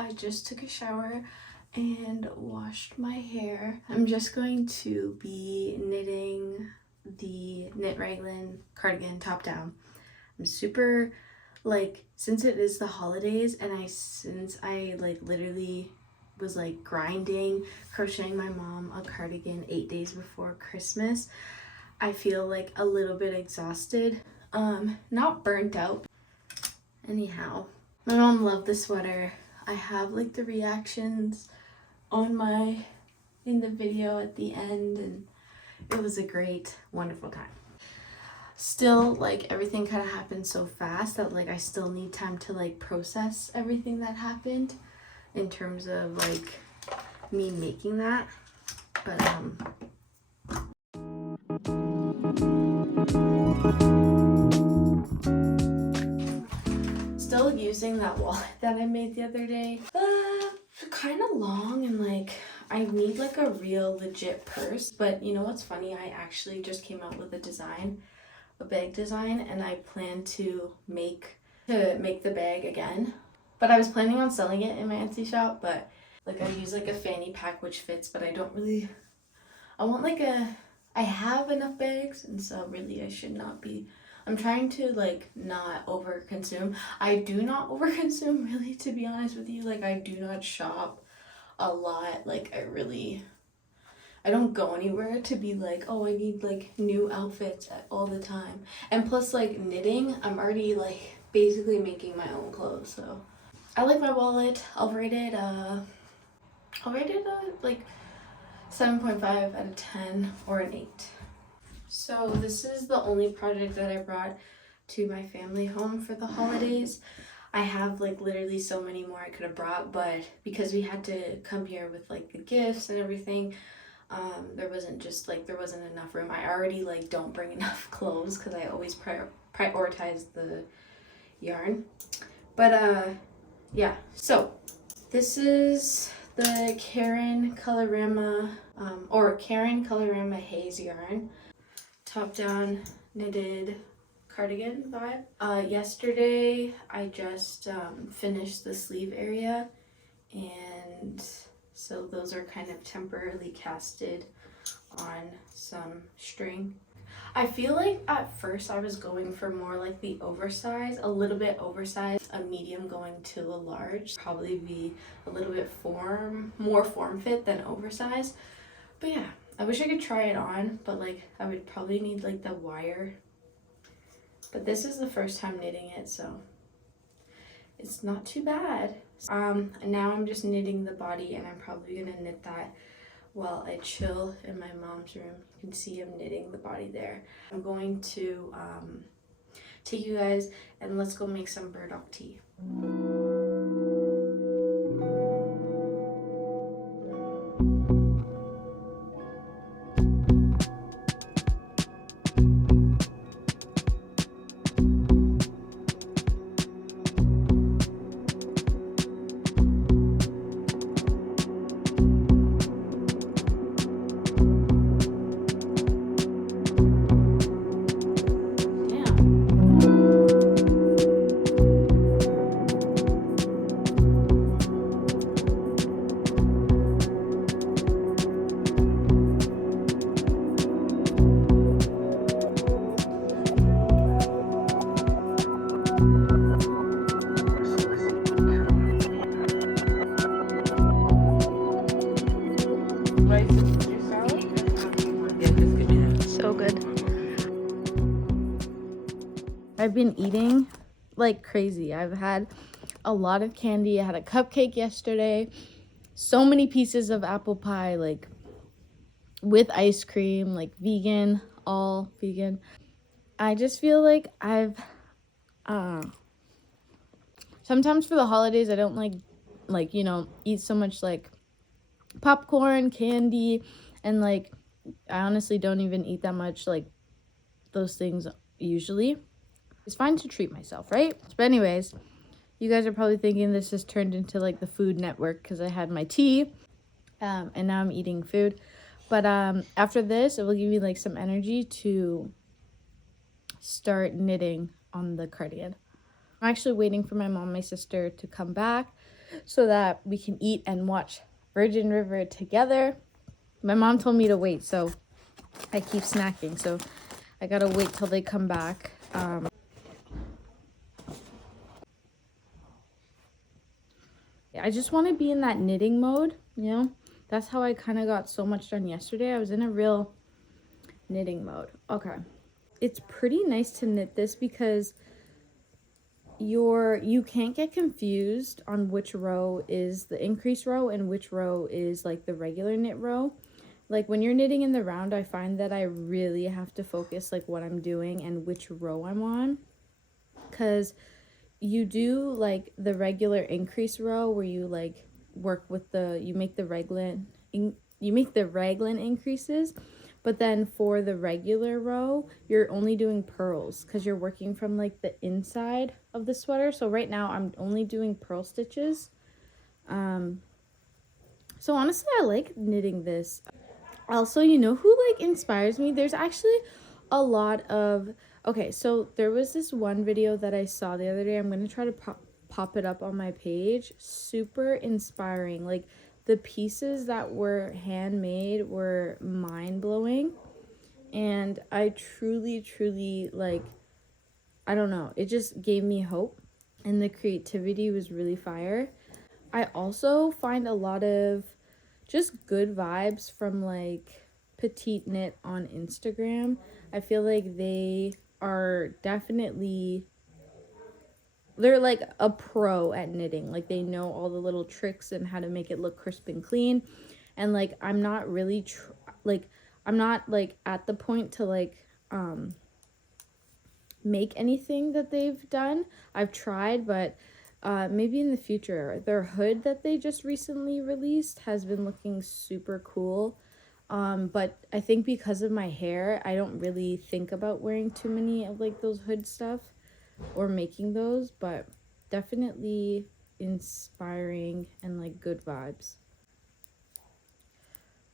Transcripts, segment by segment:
I just took a shower and washed my hair. I'm just going to be knitting the knit raglan cardigan top down. I'm super, like, since it is the holidays and since I like literally was like grinding, crocheting my mom a cardigan 8 days before Christmas, I feel like a little bit exhausted. Not burnt out. Anyhow, my mom loved the sweater. I have like the reactions in the video at the end, and it was a great, wonderful time. Still, like, everything kind of happened so fast that like I still need time to like process everything that happened in terms of like me making that. But still using that wallet that I made the other day. Kind of long, and like I need like a real legit purse. But you know what's funny? I actually just came out with a bag design, and I plan to make the bag again. But I was planning on selling it in my Etsy shop, but like I use like a fanny pack which fits, but I don't really, I have enough bags, and so really I should not be, I'm trying to like not over consume. I do not over consume, really, to be honest with you. Like I do not shop a lot. Like I don't go anywhere to be like, oh, I need like new outfits all the time. And plus like knitting, I'm already like basically making my own clothes. So I like my wallet. I'll rate it like 7.5 out of 10 or an 8. So this is the only project that I brought to my family home for the holidays. I have like literally so many more I could have brought, but because we had to come here with like the gifts and everything, there wasn't enough room. I already like don't bring enough clothes because I always prioritize the yarn. But yeah, so this is the Karen Colorama Haze yarn, top down knitted cardigan vibe. Yesterday I just finished the sleeve area, and so those are kind of temporarily casted on some string. I feel like at first I was going for more like the oversized, a little bit oversized, a medium going to a large. Probably be a little bit more form fit than oversized. But yeah, I wish I could try it on, but like I would probably need like the wire. But this is the first time knitting it, so it's not too bad. And now I'm just knitting the body, and I'm probably gonna knit that while I chill in my mom's room. You can see I'm knitting the body there. I'm going to take you guys and let's go make some burdock tea. So good. I've been eating like crazy. I've had a lot of candy. I had a cupcake yesterday. So many pieces of apple pie, like with ice cream, like vegan, all vegan. I just feel like I've sometimes for the holidays I don't like eat so much like popcorn, candy, and like I honestly don't even eat that much like those things usually. It's fine to treat myself, right? But anyways, you guys are probably thinking this has turned into like the Food Network because I had my tea and now I'm eating food. But after this, it will give me like some energy to start knitting on the cardigan. I'm actually waiting for my mom and my sister to come back so that we can eat and watch Virgin River together. My mom told me to wait, so I keep snacking. So I gotta wait till they come back. I just want to be in that knitting mode, you know? That's how I kind of got so much done yesterday. I was in a real knitting mode. Okay. It's pretty nice to knit this because you can't get confused on which row is the increase row and which row is like the regular knit row. Like when you're knitting in the round, I find that I really have to focus like what I'm doing and which row I'm on, because you do like the regular increase row where you like work with you make the raglan increases, but then for the regular row you're only doing purls because you're working from like the inside of the sweater. So right now I'm only doing purl stitches. So honestly I like knitting this. Also, you know who like inspires me? There's actually a lot of, okay, so there was this one video that I saw the other day. I'm going to try to pop it up on my page. Super inspiring. Like the pieces that were handmade were mind-blowing. And I truly like, I don't know, it just gave me hope. And the creativity was really fire. I also find a lot of just good vibes from like Petite Knit on Instagram. I feel like they are definitely, they're like a pro at knitting. Like they know all the little tricks and how to make it look crisp and clean. And like I'm not really I'm not like at the point to like make anything that they've done. I've tried, but maybe in the future. Their hood that they just recently released has been looking super cool. But I think because of my hair, I don't really think about wearing too many of like those hood stuff or making those, but definitely inspiring and like good vibes.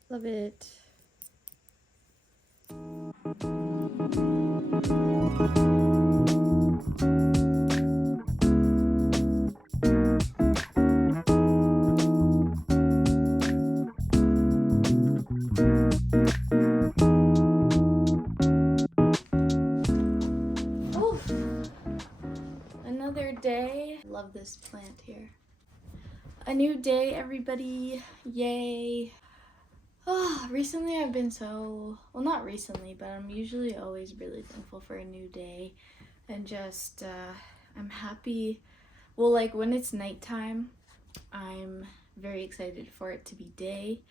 Love it. Oof. Another day. Love this plant here. A new day, everybody. Yay. Oh, recently I've been well, not recently, but I'm usually always really thankful for a new day. And just, I'm happy. Well, like when it's nighttime, I'm very excited for it to be day.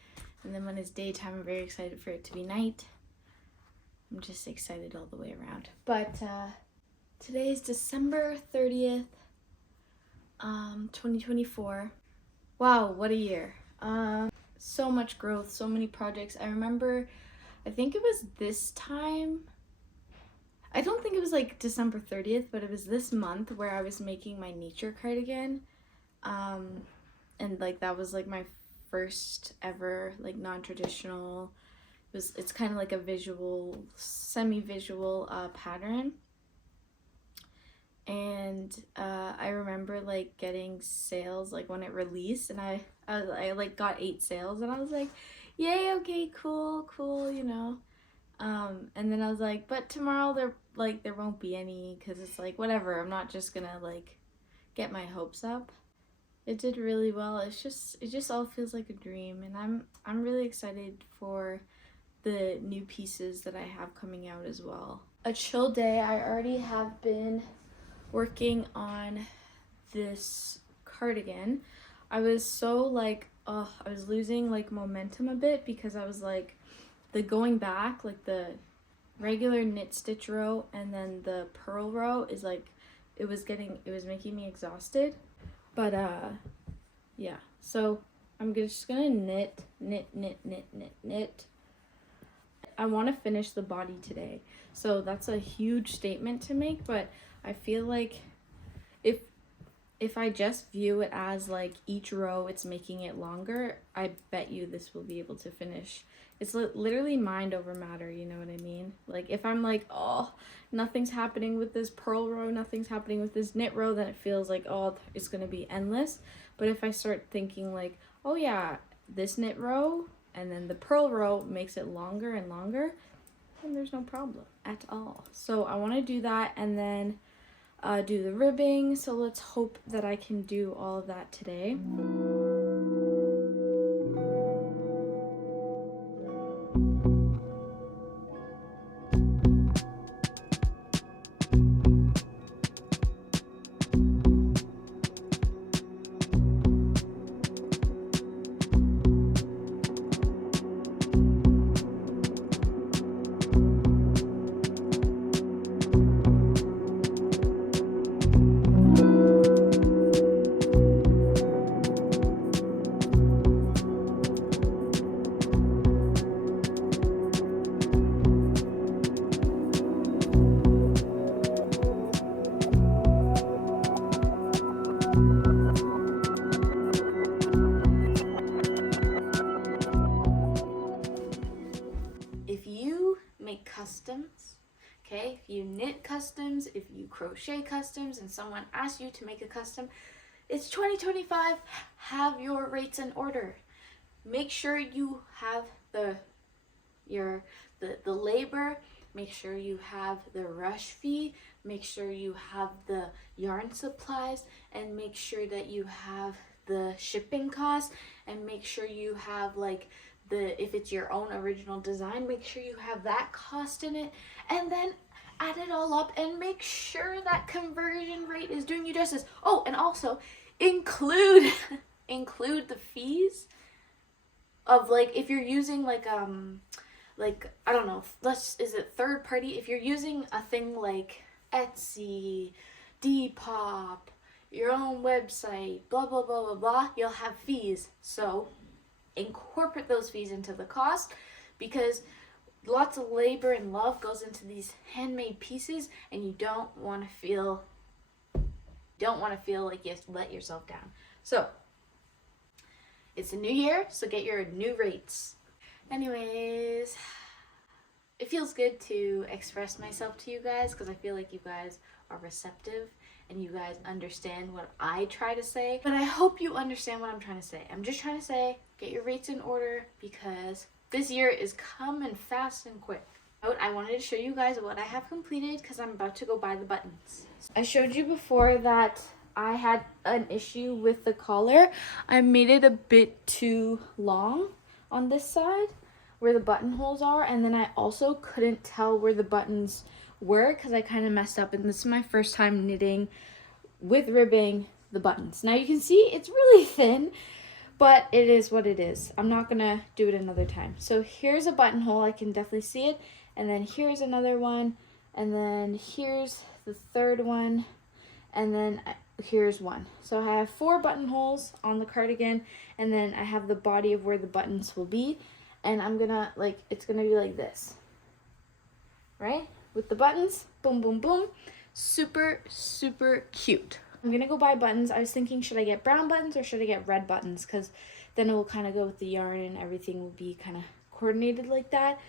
And then when it's daytime, I'm very excited for it to be night. I'm just excited all the way around. But today is December 30th, 2024. Wow, what a year. So much growth, so many projects. I remember, I think it was this time, I don't think it was like December 30th, but it was this month where I was making my nature cardigan. And like that was like my first ever like non-traditional, it's kind of like a visual, semi-visual pattern. And I remember like getting sales like when it released, and I like got 8 sales, and I was like, yay, okay, cool, you know. And then I was like, but tomorrow there won't be any, because it's like whatever, I'm not just gonna like get my hopes up. It did really well. It just all feels like a dream, and I'm really excited for the new pieces that I have coming out as well. A chill day. I already have been working on this cardigan. I was so like, I was losing like momentum a bit, because I was like, the going back, like the regular knit stitch row and then the purl row is like, it was making me exhausted. But yeah, so I'm just gonna knit. I want to finish the body today, so that's a huge statement to make, but I feel like if I just view it as like each row it's making it longer, I bet you this will be able to finish it's literally mind over matter, you know what I mean? Like if I'm like, oh, nothing's happening with this purl row, nothing's happening with this knit row, then it feels like, oh, it's gonna be endless. But if I start thinking like, oh yeah, this knit row and then the purl row makes it longer and longer, then there's no problem at all. So I want to do that and then do the ribbing. So let's hope that I can do all of that today. If you make customs, okay, if you knit customs, if you crochet customs and someone asks you to make a custom, it's 2025, have your rates in order. Make sure you have the labor, make sure you have the rush fee, make sure you have the yarn supplies, and make sure that you have the shipping costs, and make sure you have like if it's your own original design, make sure you have that cost in it, and then add it all up and make sure that conversion rate is doing you justice. Oh, and also include include the fees of like if you're using like I don't know, is it third party? If you're using a thing like Etsy, Depop, your own website, blah blah blah blah blah, you'll have fees. So incorporate those fees into the cost, because lots of labor and love goes into these handmade pieces, and you don't want to feel like you have to let yourself down. So it's a new year, so get your new rates. Anyways, it feels good to express myself to you guys because I feel like you guys are receptive and you guys understand what I try to say. But I hope you understand what I'm trying to say. I'm just trying to say, get your rates in order because this year is coming fast and quick. I wanted to show you guys what I have completed because I'm about to go buy the buttons. I showed you before that I had an issue with the collar. I made it a bit too long on this side where the buttonholes are, and then I also couldn't tell where the buttons were because I kind of messed up, and this is my first time knitting with ribbing the buttons. Now you can see it's really thin, but it is what it is. I'm not gonna do it another time. So here's a buttonhole, I can definitely see it, and then here's another one, and then here's the third one, and then here's one. So I have 4 buttonholes on the cardigan, and then I have the body of where the buttons will be, and I'm gonna it's gonna be like this, right? With the buttons, boom, boom, boom. Super, super cute. I'm gonna go buy buttons. I was thinking, should I get brown buttons or should I get red buttons? Because then it will kind of go with the yarn and everything will be kind of coordinated like that.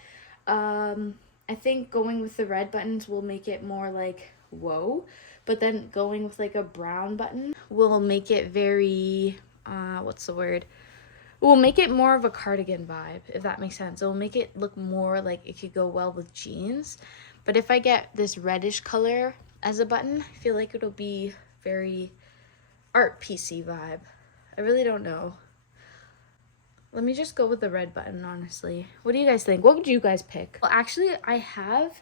I think going with the red buttons will make it more like, whoa. But then going with like a brown button will make it very, what's the word? We'll make it more of a cardigan vibe, if that makes sense. It will make it look more like it could go well with jeans. But if I get this reddish color as a button, I feel like it'll be very art piecey vibe. I really don't know. Let me just go with the red button, honestly. What do you guys think? What would you guys pick? Well, actually, I have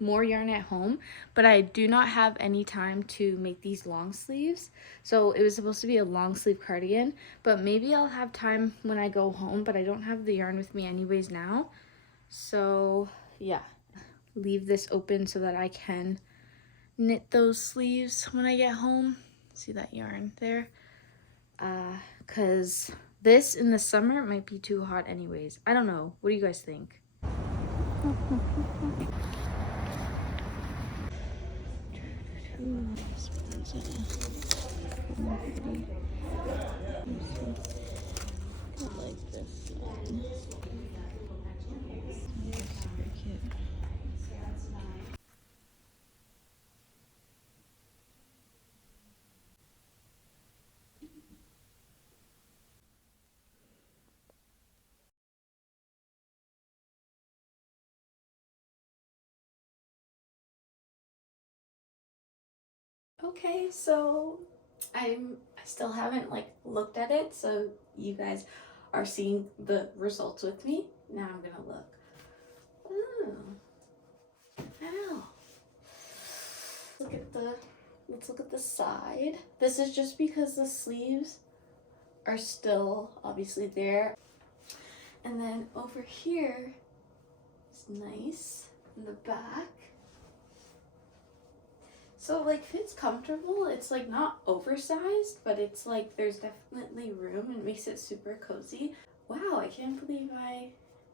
more yarn at home, but I do not have any time to make these long sleeves. So it was supposed to be a long sleeve cardigan, but maybe I'll have time when I go home, but I don't have the yarn with me anyways now. So yeah, leave this open so that I can knit those sleeves when I get home. See that yarn there? Cause this in the summer might be too hot anyways. I don't know. What do you guys think? Super cute. Okay, so I still haven't like looked at it, so you guys are seeing the results with me. Now I'm gonna look. Ooh. Ow. Let's look at the side. This is just because the sleeves are still obviously there. And then over here is nice in the back. So like fits comfortable. It's like not oversized, but it's like there's definitely room and makes it super cozy. Wow, I can't believe I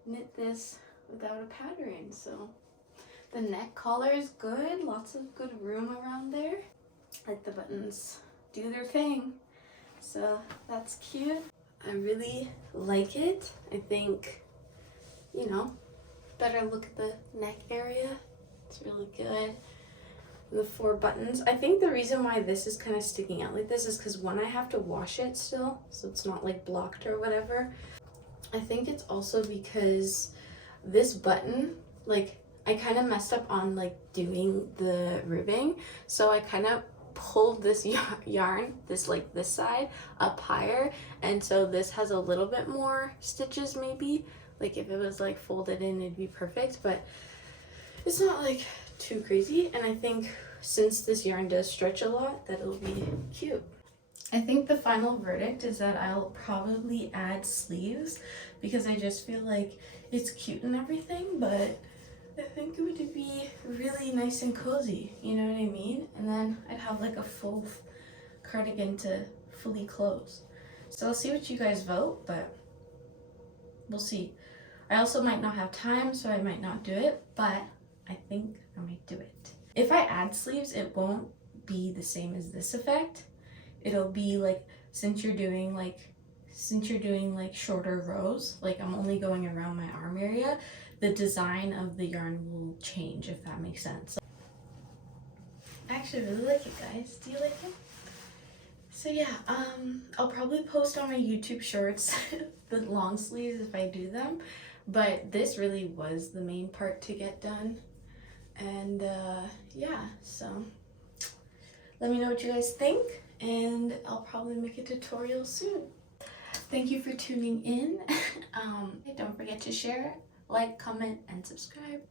knit this without a pattern. So the neck collar is good, lots of good room around there. Like the buttons do their thing. So that's cute. I really like it. I think, you know, better look at the neck area. It's really good. The 4 buttons. I think the reason why this is kind of sticking out like this is because one, I have to wash it still, so it's not like blocked or whatever. I think it's also because this button, like I kind of messed up on like doing the ribbing, so I kind of pulled this yarn, this side up higher, and so this has a little bit more stitches maybe. Like if it was like folded in, it'd be perfect, but it's not like too crazy. And I think since this yarn does stretch a lot, that it'll be cute. I think the final verdict is that I'll probably add sleeves because I just feel like it's cute and everything, but I think it would be really nice and cozy, you know what I mean? And then I'd have like a full cardigan to fully close. So I'll see what you guys vote, but we'll see. I also might not have time, so I might not do it, but I think I might do it. If I add sleeves, it won't be the same as this effect. It'll be like, since you're doing like shorter rows, like I'm only going around my arm area, the design of the yarn will change, if that makes sense. I actually really like it, guys. Do you like it? So yeah, I'll probably post on my YouTube shorts the long sleeves if I do them, but this really was the main part to get done. And yeah, so let me know what you guys think, and I'll probably make a tutorial soon. Thank you for tuning in. Don't forget to share, like, comment, and subscribe.